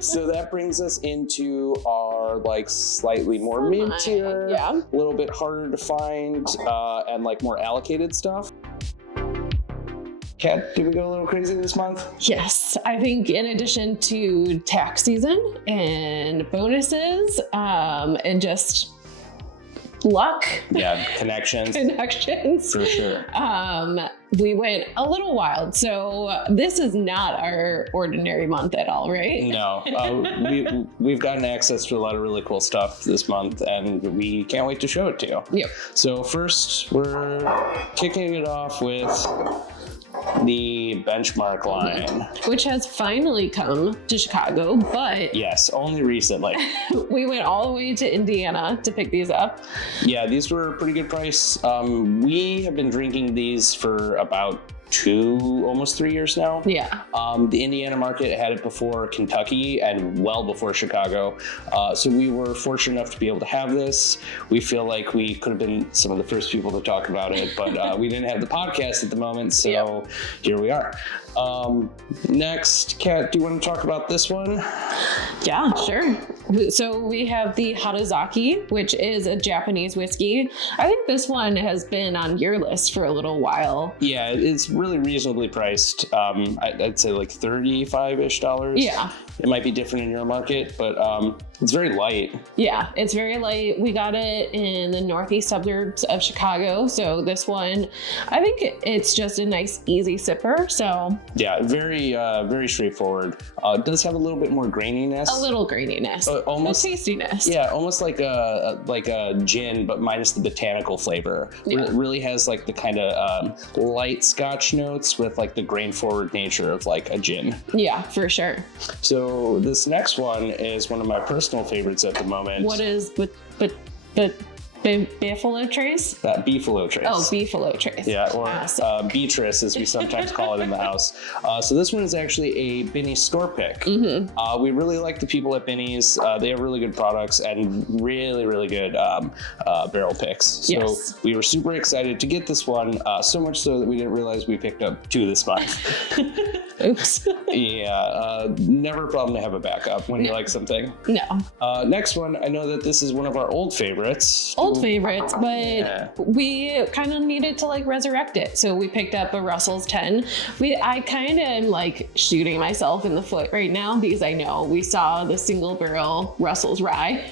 So that brings us into our like slightly more mid-tier, a little bit harder to find, and like more allocated stuff. Kat, did we go a little crazy this month? Yes, I think in addition to tax season and bonuses, and just luck. Yeah, connections. For sure. We went a little wild. So this is not our ordinary month at all, right? No, we've gotten access to a lot of really cool stuff this month, and we can't wait to show it to you. Yep. So first, we're kicking it off with the Benchmark line, which has finally come to Chicago, but yes, only recently. We went all the way to Indiana to pick these up. Yeah, these were a pretty good price. We have been drinking these for about almost 3 years now. Yeah. The Indiana market had it before Kentucky and well before Chicago. So we were fortunate enough to be able to have this. We feel like we could have been some of the first people to talk about it, but we didn't have the podcast at the moment. So Here we are. Next, Kat, do you want to talk about this one? Yeah, sure. So we have the Harazaki, which is a Japanese whiskey. I think this one has been on your list for a little while. Yeah, it's really reasonably priced. I'd say like $35-ish. Yeah. It might be different in your market, but it's very light. Yeah, it's very light. We got it in the northeast suburbs of Chicago. So this one, I think it's just a nice, easy sipper. So yeah, very straightforward. It does have a little bit more graininess. A little graininess. Almost tastiness. Yeah, almost like a gin, but minus the botanical flavor. Yeah. It really has like the kind of light Scotch notes with like the grain-forward nature of like a gin. Yeah, for sure. So this next one is one of my personal favorites at the moment. What is Buffalo Trace? Beefalo Trace. Oh, Beefalo Trace. Yeah, or Beatrice, as we sometimes call it in the house. So this one is actually a Binny's store pick. Mm-hmm. We really like the people at Binny's. They have really good products and really, really good barrel picks. So we were super excited to get this one, so much so that we didn't realize we picked up 2 this month. Oops. Yeah, never a problem to have a backup when you like something. No. Next one, I know that this is one of our old favorites. But we kind of needed to like resurrect it. So we picked up a Russell's 10. I kind of am like shooting myself in the foot right now because I know we saw the single barrel Russell's rye.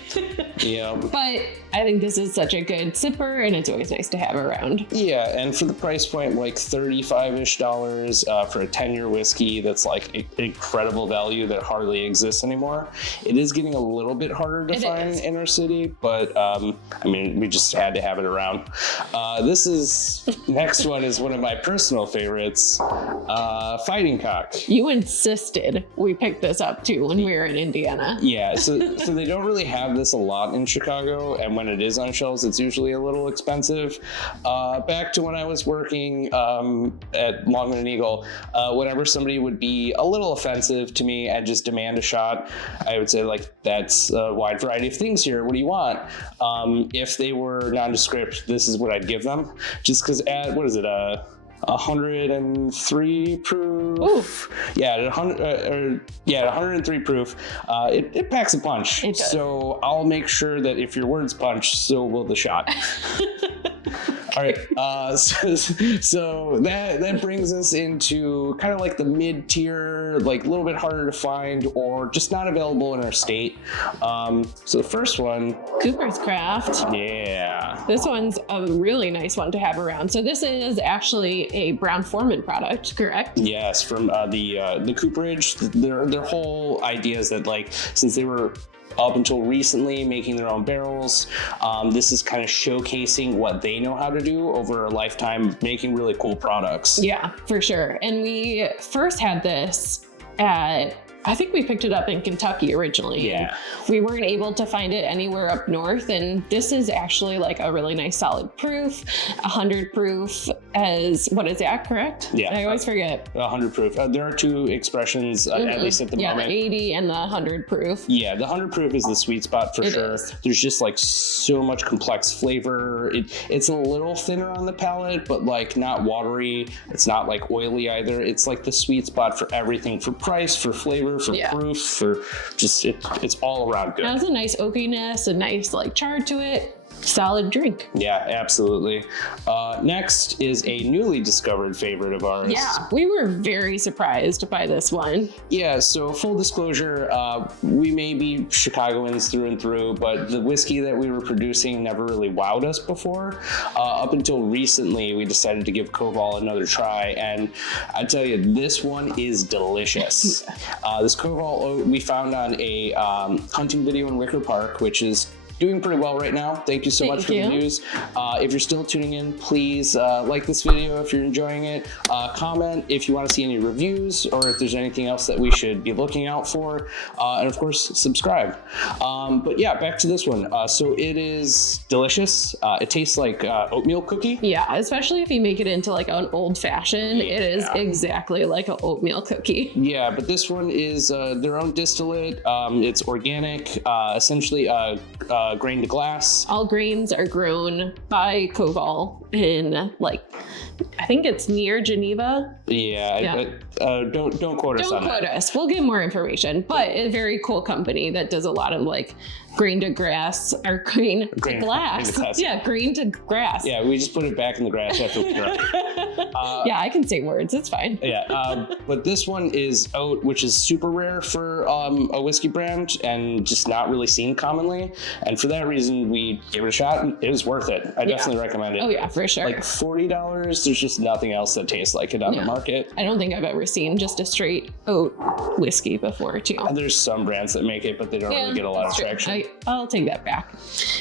Yeah. But I think this is such a good sipper and it's always nice to have around. Yeah, and for the price point, like $35-ish for a 10-year whiskey, that's like incredible value that hardly exists anymore. It is getting a little bit harder to find in our city, but I mean, we just had to have it around. Next one is one of my personal favorites, Fighting Cock. You insisted we picked this up too when we were in Indiana. Yeah, so they don't really have this a lot in Chicago, and when it is on shelves, it's usually a little expensive. Back to when I was working at Longman & Eagle, whenever somebody would be a little offensive to me and just demand a shot, I would say like, that's a wide variety of things here. What do you want? If they were nondescript, this is what I'd give them. Just because at, 103 proof. Oof. Yeah, at 103 proof, it packs a punch. It does. So I'll make sure that if your words punch, so will the shot. All right, so that brings us into kind of like the mid-tier, like a little bit harder to find or just not available in our state. So the first one, Cooper's Craft. Yeah. This one's a really nice one to have around. So this is actually a Brown-Forman product, correct? Yes, from the cooperage. Their whole idea is that like, since they were up until recently making their own barrels, this is kind of showcasing what they know how to do over a lifetime, making really cool products. Yeah, for sure. And we first had this at, I think we picked it up in Kentucky originally. Yeah. We weren't able to find it anywhere up north. And this is actually like a really nice solid proof, 100 proof what is that, correct? Yeah. I always forget. 100 proof. There are 2 expressions, at least at the moment. Yeah, the 80 and the 100 proof. Yeah, the 100 proof is the sweet spot for sure. Is. There's just like so much complex flavor. It's a little thinner on the palate, but like not watery. It's not like oily either. It's like the sweet spot for everything, for price, for flavor, flavor, for proof, for just it's all around good. It has a nice oakiness, a nice like char to it. Solid drink. Yeah, absolutely. Next is a newly discovered favorite of ours. Yeah, we were very surprised by this one. Yeah, so full disclosure, we may be Chicagoans through and through, but the whiskey that we were producing never really wowed us before. Up until recently, we decided to give Koval another try, and I tell you, this one is delicious. This Koval oat we found on a hunting video in Wicker Park, which is doing pretty well right now. Thank you so much for the views. If you're still tuning in, please like this video if you're enjoying it. Comment if you want to see any reviews or if there's anything else that we should be looking out for. And of course, subscribe. But yeah, back to this one. So it is delicious. It tastes like oatmeal cookie. Yeah, especially if you make it into like an old fashioned. It is exactly like an oatmeal cookie. Yeah, but this one is their own distillate. It's organic, essentially grain to glass. All grains are grown by Koval in I think it's near Geneva. Yeah. Don't quote us on that. Don't quote us. We'll get more information. But a very cool company that does a lot of grain to grass or grain to glass. Yeah, grain to grass. Yeah, we just put it back in the grass after we grew up. Yeah, I can say words. It's fine. Yeah, but this one is oat, which is super rare for a whiskey brand and just not really seen commonly. And for that reason, we gave it a shot. And it was worth it. I definitely recommend it. Oh yeah, for sure. Like $40. There's just nothing else that tastes like it on the market. I don't think I've ever seen just a straight oat whiskey before too. And there's some brands that make it, but they don't really get a lot of traction. I'll take that back.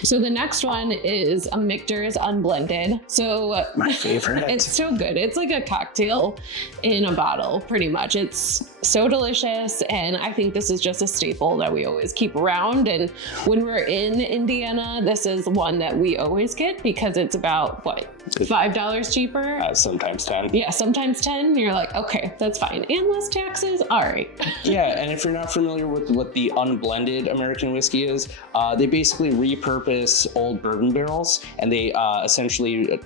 So the next one is a Michter's Unblended. So my favorite. It's so good. It's like a cocktail in a bottle, pretty much. It's so delicious, and I think this is just a staple that we always keep around. And when we're in Indiana, this is one that we always get because it's about $5 cheaper. Sometimes 10. Yeah, sometimes 10. You're like, okay, that's fine. And less taxes. All right. Yeah, and if you're not familiar with what the Unblended American whiskey is, they basically repurpose old bourbon barrels, and they essentially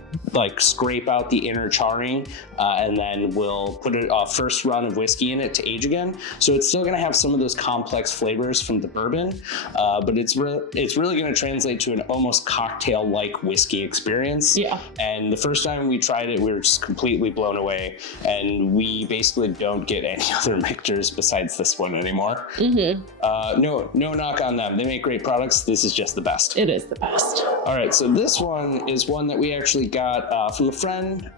scrape out the inner charring, and then will put a first run of whiskey in it to age again. So it's still going to have some of those complex flavors from the bourbon, but it's really going to translate to an almost cocktail-like whiskey experience. Yeah. And the first time we tried it, we were just completely blown away, and we basically don't get any other Michter's besides this one anymore. Mm-hmm. No knock on them. They make great products. This is just the best. It is the best. All right, so this one is one that we actually got from a friend.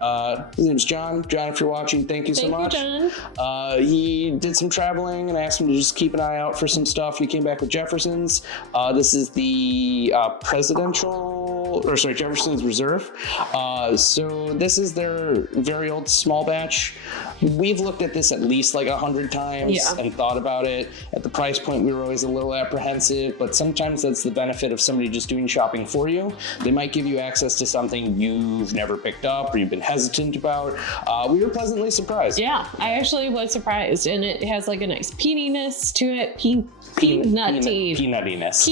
His name's John. John, if you're watching, thank you so much. Thank you, John. He did some traveling, and I asked him to just keep an eye out for some stuff. He came back with Jefferson's. This is the Jefferson's Reserve. So this is their very old small batch. We've looked at this at least 100 times and thought about it. At the price point, we were always a little apprehensive, but sometimes that's the benefit of somebody just doing shopping for you. They might give you access to something you've never picked up or you've been hesitant about. We were pleasantly surprised. Yeah, I actually was surprised, and it has a nice peatiness to it. Peanuttiness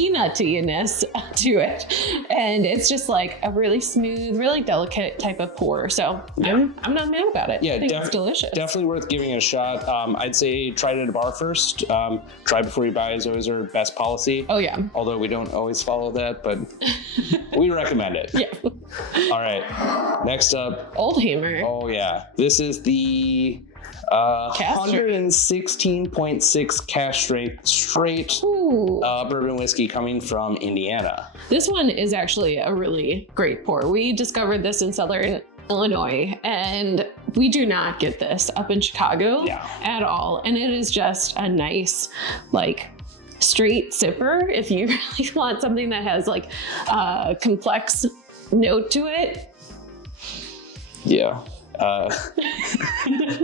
to it, and it's just a really smooth, really delicate type of pour. So I'm not mad about it. Yeah, I think it's delicious. Definitely worth giving it a shot. I'd say try it at a bar first. Try before you buy is always our best policy. Oh yeah. Although we don't always follow that, but we recommend it. Yeah. All right. Next up, Old Hammer. Oh yeah, this is the 116.6 cask straight bourbon whiskey coming from Indiana. This one is actually a really great pour. We discovered this in Southern Illinois, and we do not get this up in Chicago at all. And it is just a nice, straight sipper. If you really want something that has a complex note to it. Yeah.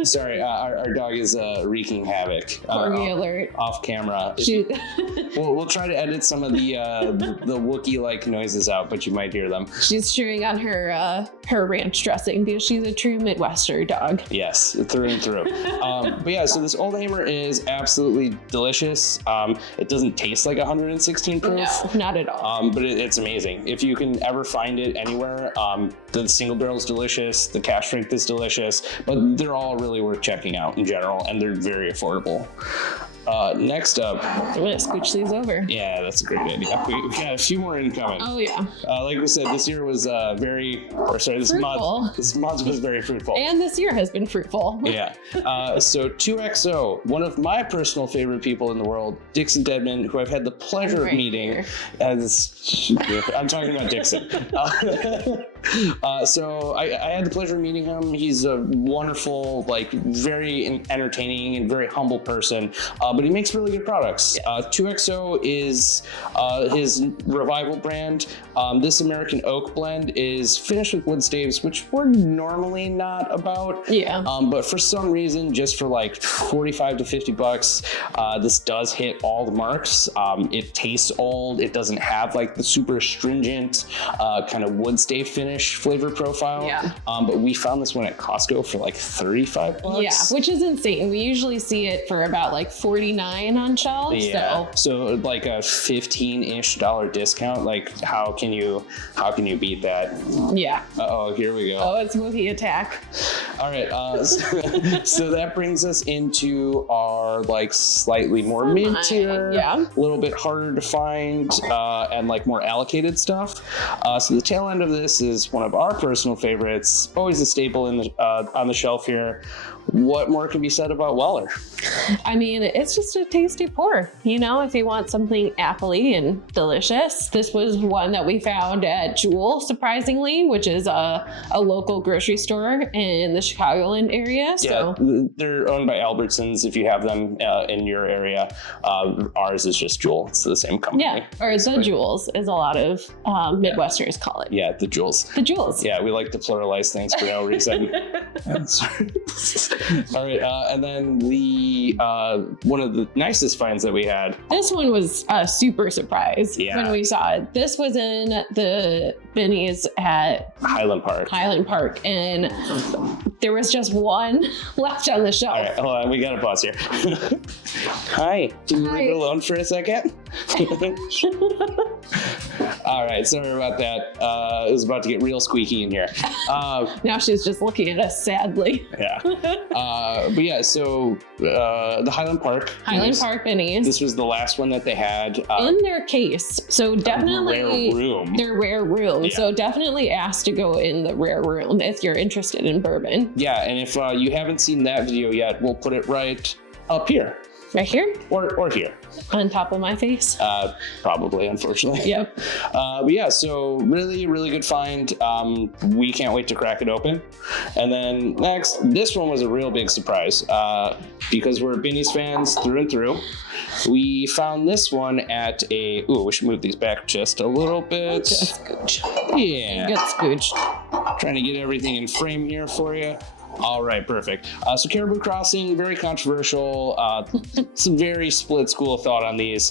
Sorry, our dog is wreaking havoc. Corgi alert. Off camera. We'll try to edit some of the Wookiee-like noises out, but you might hear them. She's chewing on her ranch dressing because she's a true Midwestern dog. Yes, through and through. But yeah, so this Old Hammer is absolutely delicious. It doesn't taste like 116 proof. No, not at all. But it's amazing. If you can ever find it anywhere, the single barrel is delicious. The cask strength is delicious, but they're all really worth checking out in general, and they're very affordable. Next up, I'm gonna scooch these over. yeah, that's a great idea. We got a few more incoming. Oh yeah. Like we said, this year was this month was very fruitful. And this year has been fruitful. Yeah. So 2XO, one of my personal favorite people in the world, Dixon Dedman, who I've had the pleasure of meeting. I'm talking about Dixon. So I had the pleasure of meeting him. He's a wonderful, like very entertaining and very humble person, but he makes really good products. 2XO is his revival brand. This American oak blend is finished with wood staves, which we're normally not about. Yeah. But for some reason, just for like $45 to $50, this does hit all the marks. It tastes old. It doesn't have like the super stringent kind of wood stave finish flavor profile. Yeah. But we found this one at Costco for like $35. Yeah, which is insane. We usually see it for about like $49 on shelves. Yeah. So like a $15-ish discount. Like how can you beat that? Yeah. Oh, here we go. Oh, it's movie attack. All right. So that brings us into our like slightly more mid tier, a little bit harder to find, and like more allocated stuff. So the tail end of this is one of our personal favorites, always a staple in the on the shelf here. What more can be said about Weller? I mean, it's just a tasty pour. You know, if you want something appley and delicious, this was one that we found at Jewel, surprisingly, which is a local grocery store in the Chicagoland area. So yeah, they're owned by Albertsons. If you have them in your area, ours is just Jewel. It's the same company. Yeah, or the Jewels, as a lot of Midwesterners call it. Yeah, the Jewels. The Jewels. Yeah, we like to pluralize things for no reason. All right, and then the one of the nicest finds that we had. This one was a super surprise when we saw it. This was in the Benny's at Highland Park, and there was just one left on the shelf. All right, hold on, we gotta pause here. Hi, can you leave it alone for a second? All right, sorry about that. It was about to get real squeaky in here. Now she's just looking at us sadly. Yeah. But yeah, so the Highland Park Benny's. This was the last one that they had. In their case. So definitely their rare room. Yeah. So definitely ask to go in the rare room if you're interested in bourbon. Yeah, and if you haven't seen that video yet, we'll put it right up here. Right here? Or here. On top of my face? Probably, unfortunately. Yep. But yeah, so really, really good find. We can't wait to crack it open. And then next, this one was a real big surprise because we're Benny's fans through and through. We found this one at a... Ooh, we should move these back just a little bit. Just scooch. Yeah. Get scooched. Trying to get everything in frame here for you. All right, perfect. So Caribou Crossing, very controversial. Some very split school of thought on these.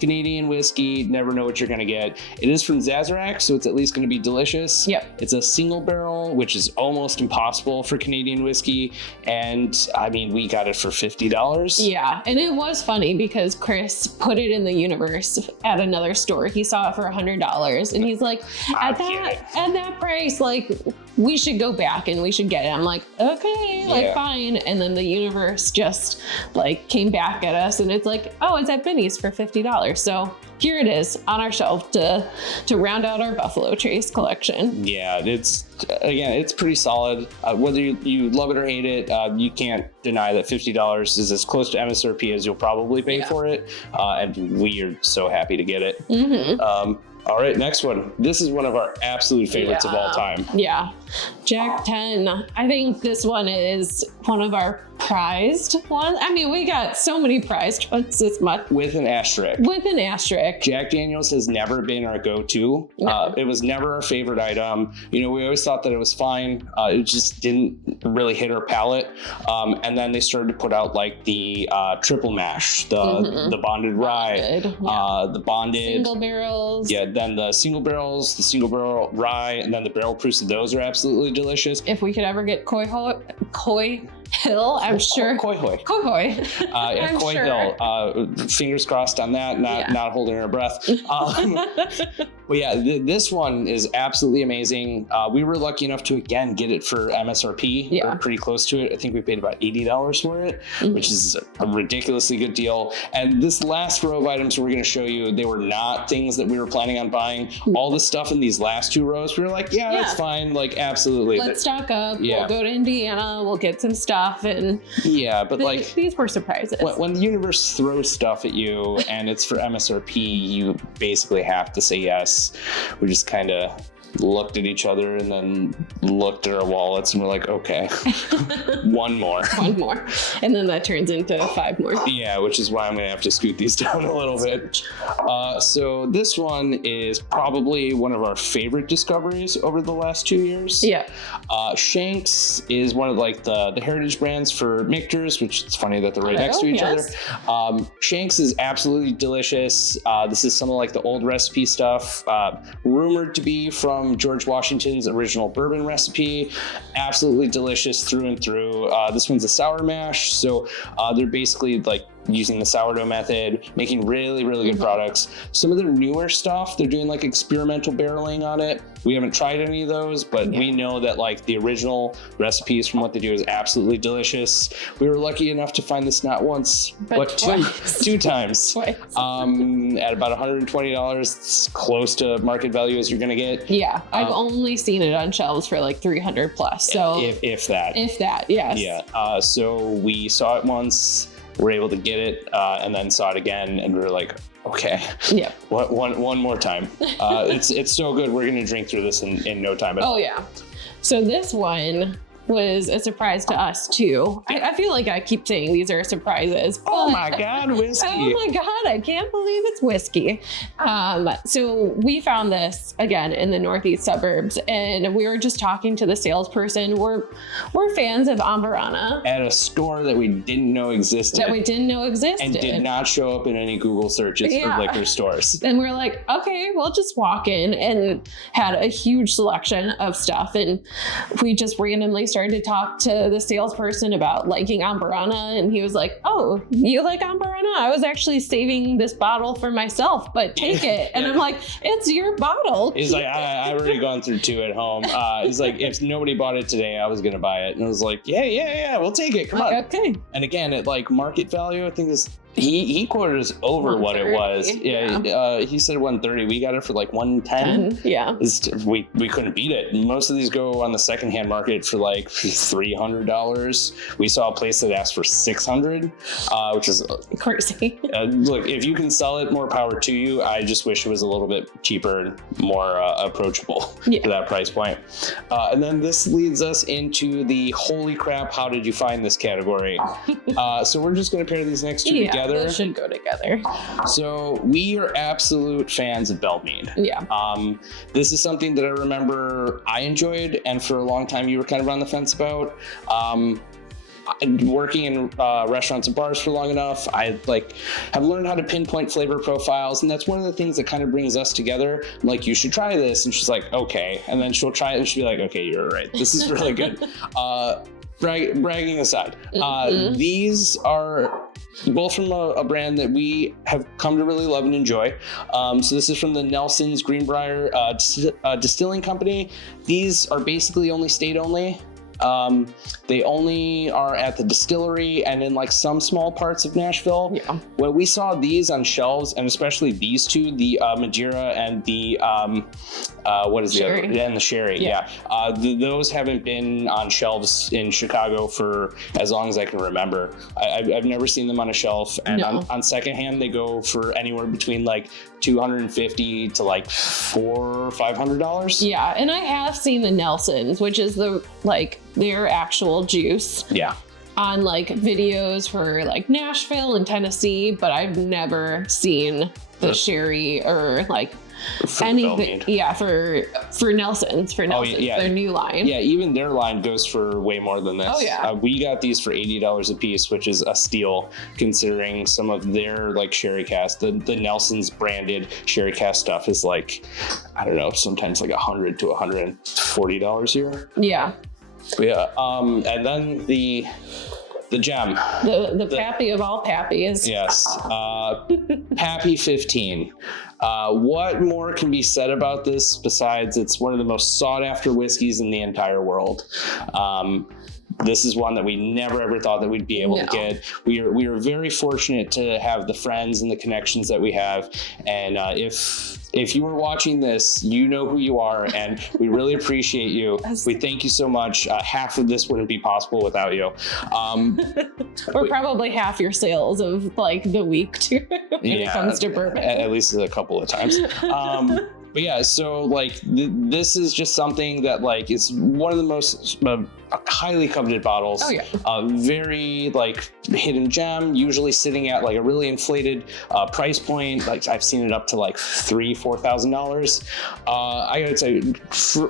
Canadian whiskey, never know what you're going to get. It is from Sazerac, so it's at least going to be delicious. Yep. It's a single barrel, which is almost impossible for Canadian whiskey. And I mean, we got it for $50. Yeah, and it was funny because Chris put it in the universe at another store. He saw it for $100, and he's like, at that price, like, we should go back and we should get it. I'm like, okay, like fine. And then the universe just like came back at us, and it's like, oh, it's at Benny's for $50. So here it is on our shelf to round out our Buffalo Trace collection. Yeah, it's pretty solid. Whether you love it or hate it, you can't deny that $50 is as close to MSRP as you'll probably pay for it. And we are so happy to get it. Mm-hmm. All right, next one. This is one of our absolute favorites of all time. Yeah. Jack 10. I think this one is one of our prized ones. I mean, we got so many prized ones this month. With an asterisk. Jack Daniel's has never been our go-to. No. It was never our favorite item. You know, we always thought that it was fine. It just didn't really hit our palate. And then they started to put out like the triple mash, the bonded rye, the bonded single barrels. Yeah, then the single barrels, the single barrel rye, and then the barrel proofs of those are absolutely delicious. If we could ever get Koi Hill, I'm sure. Coy Hoy. Coy Hoy. Yeah, Coy Hill. Fingers crossed on that, not holding her breath. But yeah, this one is absolutely amazing. We were lucky enough to, again, get it for MSRP. Or pretty close to it. I think we paid about $80 for it, which is a ridiculously good deal. And this last row of items we're going to show you, they were not things that we were planning on buying. All the stuff in these last two rows, we were like, that's fine. Like, absolutely. Let's stock up. We'll go to Indiana. We'll get some stuff. And but like, these were surprises. When the universe throws stuff at you and it's for MSRP, you basically have to say yes. We just kind of looked at each other and then looked at our wallets and we're like, okay, one more. And then that turns into 5 more. Yeah, which is why I'm gonna have to scoot these down a little bit. So this one is probably one of our favorite discoveries over the last 2 years. Shanks is one of like the heritage brands for Michter's, which it's funny that they're right next to each other. Shanks is absolutely delicious. This is some of like the old recipe stuff, rumored to be from George Washington's original bourbon recipe. Absolutely delicious through and through. This one's a sour mash, so they're basically like using the sourdough method, making really, really good products. Some of their newer stuff, they're doing like experimental barreling on it. We haven't tried any of those, but we know that like the original recipes from what they do is absolutely delicious. We were lucky enough to find this not once, but two times. At about $120. It's close to market value as you're gonna get. I've only seen it on shelves for like 300 plus. So if that, yes. So we saw it once, were able to get it, and then saw it again, and we were like, okay, one more time. It's so good. We're gonna drink through this in no time at all. So this one was a surprise to us too. I feel like I keep saying these are surprises. Oh my God, whiskey. Oh my God, I can't believe it's whiskey. So we found this again in the northeast suburbs, and we were just talking to the salesperson. We're fans of Amburana. At a store that we didn't know existed. And did not show up in any Google searches for liquor stores. And we're like, okay, we'll just walk in, and had a huge selection of stuff. And we just randomly started to talk to the salesperson about liking Amburana, and he was like, oh, you like Amburana? I was actually saving this bottle for myself, but take it. And I'm like, it's your bottle. He's like, I've already gone through 2 at home. He's like, if nobody bought it today, I was gonna buy it. And I was like, yeah, we'll take it. Come on. Okay. And again, at like market value, I think this he quoted us over what it was. He said 130. We got it for like 110. We couldn't beat it. Most of these go on the secondhand market for like $300. We saw a place that asked for $600, which is crazy. Look, if you can sell it, more power to you. I just wish it was a little bit cheaper and more approachable for that price point. And then this leads us into the holy crap, how did you find this category? So we're just going to pair these next two together. Those should go together. So we are absolute fans of Belmead. This is something that I remember I enjoyed, and for a long time you were kind of on the fence about. Working in restaurants and bars for long enough, I have learned how to pinpoint flavor profiles, and that's one of the things that kind of brings us together. I'm like, you should try this, and she's like, okay, and then she'll try it and she'll be like, okay, you're right, this is really good. Bragging aside, these are both from a brand that we have come to really love and enjoy. So this is from the Nelson's Greenbrier Distilling Company. These are basically only state only. They only are at the distillery and in like some small parts of Nashville. When we saw these on shelves, and especially these two, the Madeira and the what is Sherry. The other? And the Sherry, those haven't been on shelves in Chicago for as long as I can remember. I've never seen them on a shelf, and on secondhand they go for anywhere between like $250 to like $400 or $500. And I have seen the Nelsons, which is their actual juice. On like videos for like Nashville and Tennessee, but I've never seen the Sherry or like anything. For Nelson's, their new line. Even their line goes for way more than this. We got these for $80 a piece, which is a steal considering some of their like sherry cask. The Nelson's branded sherry cask stuff is like, I don't know, sometimes like $100 to $140 here. Yeah. And then the gem. The Pappy of all Pappies. Yes. Pappy 15. What more can be said about this besides it's one of the most sought after whiskeys in the entire world? This is one that we never ever thought that we'd be able to get. We are very fortunate to have the friends and the connections that we have. And if you were watching this, you know who you are, and we really appreciate you. We thank you so much. Half of this wouldn't be possible without you. Or probably half your sales of like the week too when it comes to bourbon. At least a couple of times. But yeah, so like this is just something that like is one of the most highly coveted bottles. Oh yeah. Very like hidden gem, usually sitting at like a really inflated price point. Like I've seen it up to like $3,000-$4,000. I gotta tell you,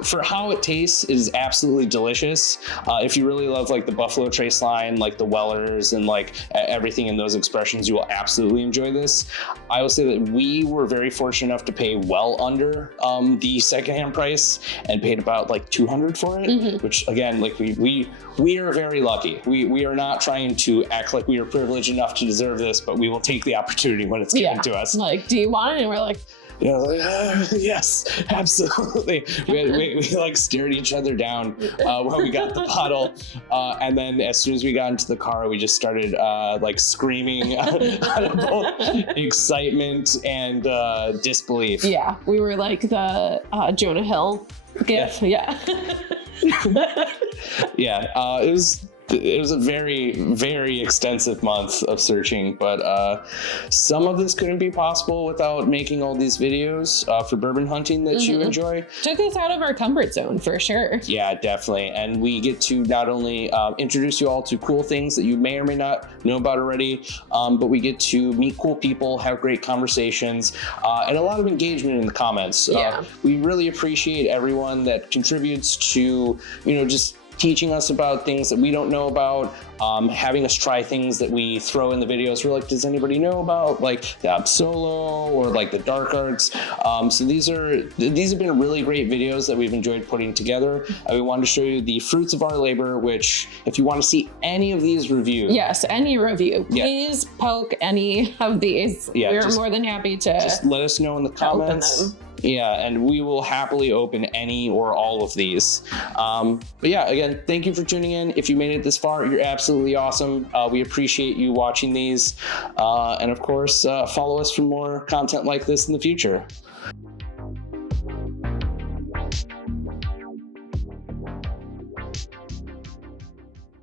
for how it tastes, it is absolutely delicious. If you really love like the Buffalo Trace line, like the Wellers and like everything in those expressions, you will absolutely enjoy this. I will say that we were very fortunate enough to pay well under the secondhand price and paid about like $200 for it, which again, like we are very lucky. We are not trying to act like we are privileged enough to deserve this, but we will take the opportunity when it's given to us. Like, do you want it? And we're like, yes, absolutely. We like stared each other down when we got the bottle, and then as soon as we got into the car, we just started like screaming out of both excitement and disbelief. Yeah, we were like the Jonah Hill gif. Yeah. Yeah, it was a very, very extensive month of searching, but some of this couldn't be possible without making all these videos for bourbon hunting that you enjoy. Took us out of our comfort zone for sure. Yeah, definitely. And we get to not only introduce you all to cool things that you may or may not know about already, but we get to meet cool people, have great conversations, and a lot of engagement in the comments. We really appreciate everyone that contributes to, just teaching us about things that we don't know about, having us try things that we throw in the videos. We're like, does anybody know about like the Ab Solo or like the Dark Arts? So these have been really great videos that we've enjoyed putting together. We wanted to show you the fruits of our labor, which if you want to see any of these reviews. Yes, any review. Please poke any of these. Yeah, we're more than happy to just let us know in the comments. Open them. Yeah, and we will happily open any or all of these. But yeah, again, thank you for tuning in. If you made it this far, you're absolutely awesome. We appreciate you watching these. And of course, follow us for more content like this in the future.